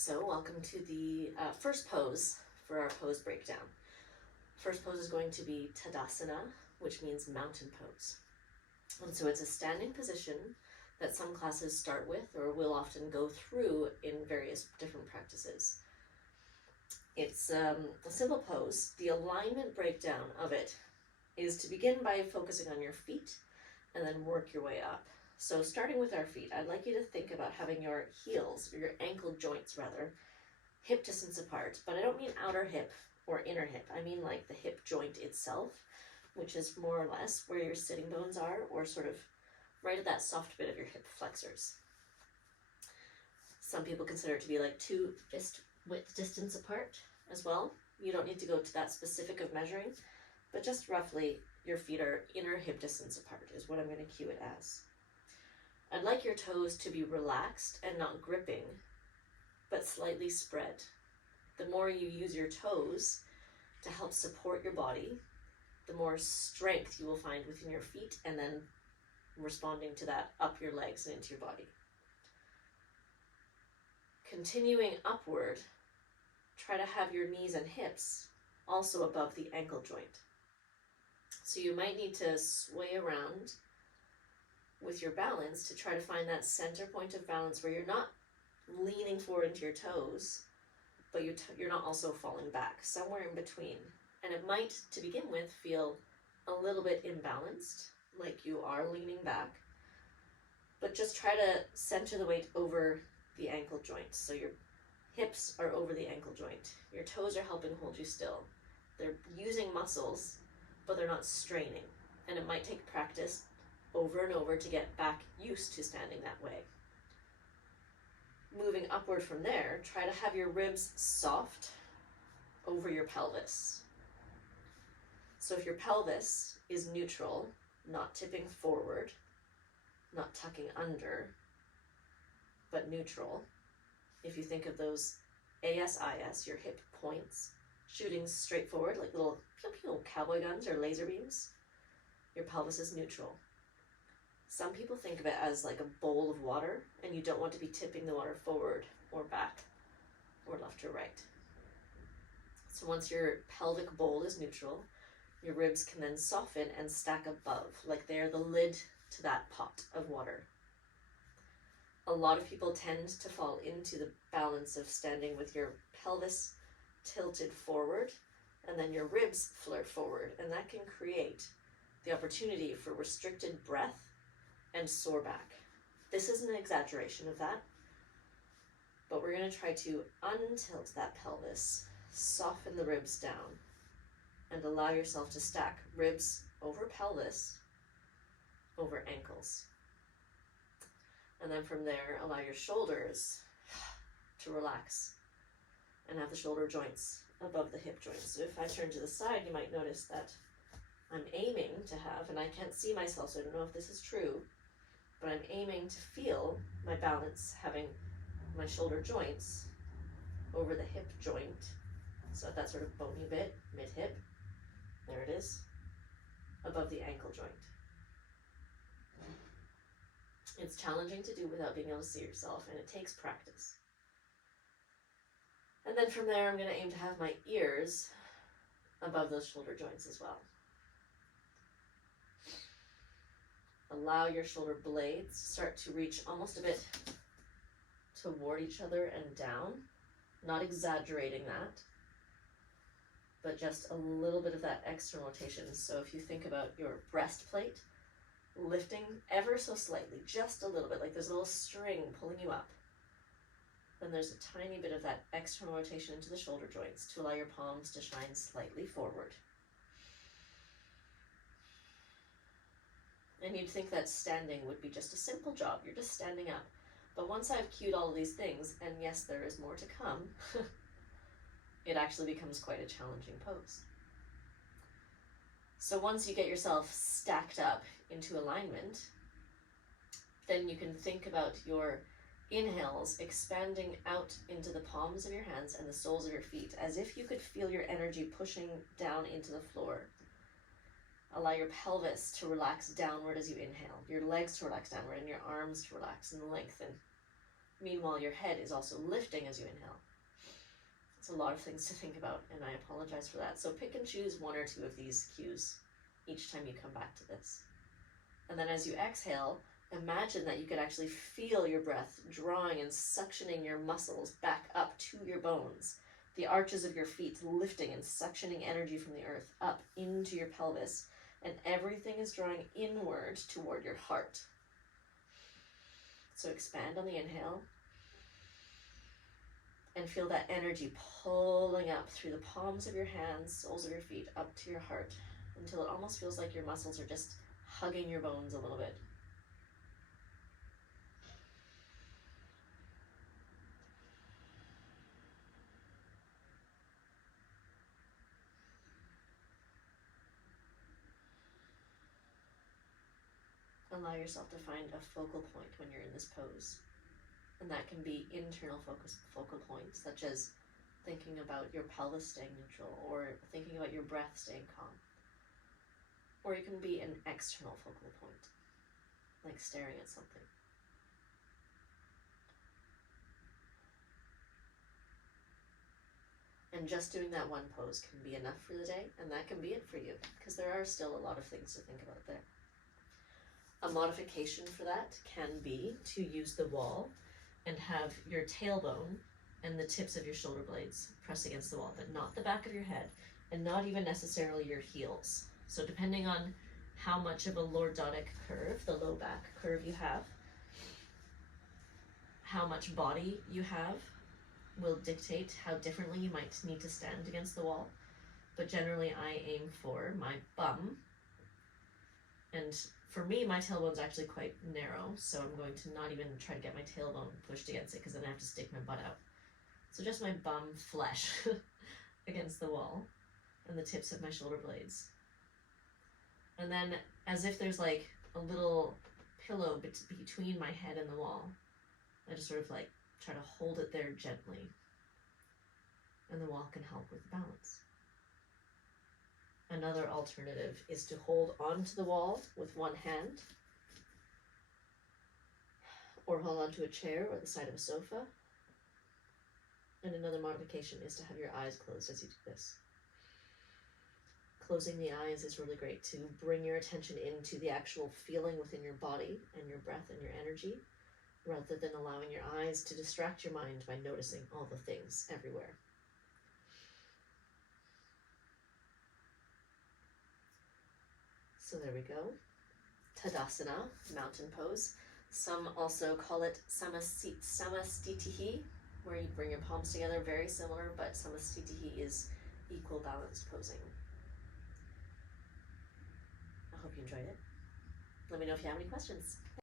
So welcome to the first pose for our pose breakdown. First pose is going to be Tadasana, which means mountain pose. And so it's a standing position that some classes start with or will often go through in various different practices. It's a simple pose. The alignment breakdown of it is to begin by focusing on your feet and then work your way up. So starting with our feet, I'd like you to think about having your heels, or your ankle joints rather, hip distance apart. But I don't mean outer hip or inner hip. I mean like the hip joint itself, which is more or less where your sitting bones are, or sort of right at that soft bit of your hip flexors. Some people consider it to be like 2 fist width distance apart as well. You don't need to go to that specific of measuring, but just roughly your feet are inner hip distance apart is what I'm going to cue it as. I'd like your toes to be relaxed and not gripping, but slightly spread. The more you use your toes to help support your body, the more strength you will find within your feet, and then responding to that up your legs and into your body. Continuing upward, try to have your knees and hips also above the ankle joint. So you might need to sway around with your balance to try to find that center point of balance where you're not leaning forward into your toes, but you're not also falling back, somewhere in between. And it might, to begin with, feel a little bit imbalanced, like you are leaning back, but just try to center the weight over the ankle joint. So your hips are over the ankle joint. Your toes are helping hold you still. They're using muscles, but they're not straining. And it might take practice over and over to get back used to standing that way. Moving upward from there, try to have your ribs soft over your pelvis. So if your pelvis is neutral, not tipping forward, not tucking under, but neutral, if you think of those ASIS, your hip points, shooting straight forward like little pew pew cowboy guns or laser beams, your pelvis is neutral. Some people think of it as like a bowl of water, and you don't want to be tipping the water forward or back or left or right. So once your pelvic bowl is neutral, your ribs can then soften and stack above, like they're the lid to that pot of water. A lot of people tend to fall into the balance of standing with your pelvis tilted forward and then your ribs flirt forward, and that can create the opportunity for restricted breath and sore back. This is an exaggeration of that, but we're going to try to untilt that pelvis, soften the ribs down, and allow yourself to stack ribs over pelvis, over ankles. And then from there, allow your shoulders to relax and have the shoulder joints above the hip joints. So if I turn to the side, you might notice that I'm aiming to have, and I can't see myself, so I don't know if this is true, but I'm aiming to feel my balance, having my shoulder joints over the hip joint. So that sort of bony bit, mid-hip, there it is, above the ankle joint. It's challenging to do without being able to see yourself, and it takes practice. And then from there, I'm going to aim to have my ears above those shoulder joints as well. Allow your shoulder blades to start to reach almost a bit toward each other and down, not exaggerating that, but just a little bit of that external rotation. So if you think about your breastplate, lifting ever so slightly, just a little bit, like there's a little string pulling you up, then there's a tiny bit of that external rotation into the shoulder joints to allow your palms to shine slightly forward. And you'd think that standing would be just a simple job. You're just standing up. But once I've cued all of these things, and yes, there is more to come, it actually becomes quite a challenging pose. So once you get yourself stacked up into alignment, then you can think about your inhales expanding out into the palms of your hands and the soles of your feet, as if you could feel your energy pushing down into the floor. Allow your pelvis to relax downward as you inhale, your legs to relax downward, and your arms to relax and lengthen Meanwhile, your head is also lifting as you inhale. It's a lot of things to think about, and I apologize for that. So pick and choose one or two of these cues each time you come back to this. And then as you exhale, imagine that you could actually feel your breath drawing and suctioning your muscles back up to your bones. The arches of your feet lifting and suctioning energy from the earth up into your pelvis. And everything is drawing inward toward your heart. So expand on the inhale. And feel that energy pulling up through the palms of your hands, soles of your feet, up to your heart, until it almost feels like your muscles are just hugging your bones a little bit. Allow yourself to find a focal point when you're in this pose. And that can be internal focal points, such as thinking about your pelvis staying neutral, or thinking about your breath staying calm. Or it can be an external focal point, like staring at something. And just doing that one pose can be enough for the day, and that can be it for you, because there are still a lot of things to think about there. A modification for that can be to use the wall and have your tailbone and the tips of your shoulder blades press against the wall, but not the back of your head, and not even necessarily your heels. So depending on how much of a lordotic curve, the low back curve you have, how much body you have, will dictate how differently you might need to stand against the wall. But generally I aim for my bum, and for me my tailbone's actually quite narrow, so I'm going to not even try to get my tailbone pushed against it, because then I have to stick my butt out. So just my bum flesh against the wall, and the tips of my shoulder blades. And then, as if there's like a little pillow between my head and the wall, I just sort of like try to hold it there gently, and the wall can help with balance. Another alternative is to hold onto the wall with one hand, or hold onto a chair or the side of a sofa. And another modification is to have your eyes closed as you do this. Closing the eyes is really great to bring your attention into the actual feeling within your body and your breath and your energy, rather than allowing your eyes to distract your mind by noticing all the things everywhere. So there we go. Tadasana, mountain pose. Some also call it samastitihi, where you bring your palms together, very similar, but samastitihi is equal balanced posing. I hope you enjoyed it. Let me know if you have any questions.